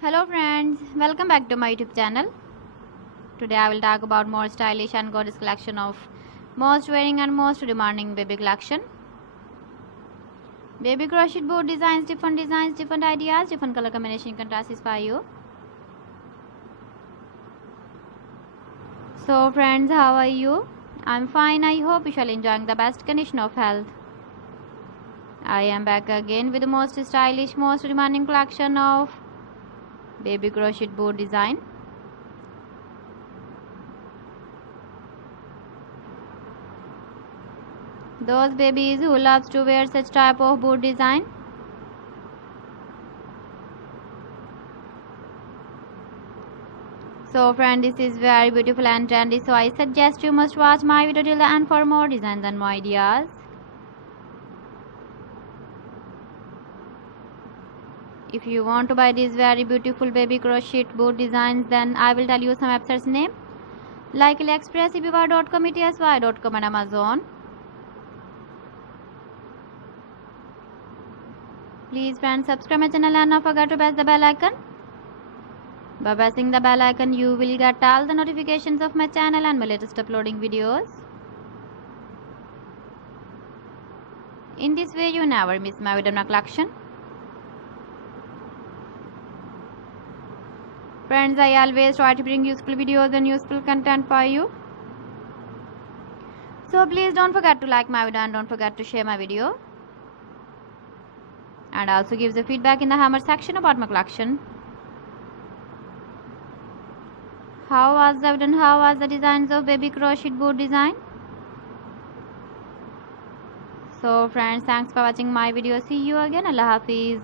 Hello friends, welcome back to my YouTube channel. Today I will talk about more stylish and gorgeous collection of most wearing and most demanding baby collection. Baby crochet board designs, different ideas, different color combination can satisfy you. So friends, how are you? I'm fine. I hope you shall enjoying the best condition of health. I am back again with the most stylish, most demanding collection of baby crochet board design. Those babies who loves to wear such type of board design. So friend, this is very beautiful and trendy, so I suggest you must watch my video till the end for more designs and more ideas. If you want to buy these very beautiful baby crochet board designs, then I will tell you some websites name like AliExpress, eBay.com, ETSY.com and Amazon. Please friends, subscribe my channel and not forget to press the bell icon. By pressing the bell icon, you will get all the notifications of my channel and my latest uploading videos. In this way, you never miss my video collection. Friends, I always try to bring useful videos and useful content for you. So please don't forget to like my video and don't forget to share my video. And also give the feedback in the hammer section about my collection. How was the video and how was the designs of baby crochet board design? So friends, thanks for watching my video. See you again. Allah Hafiz.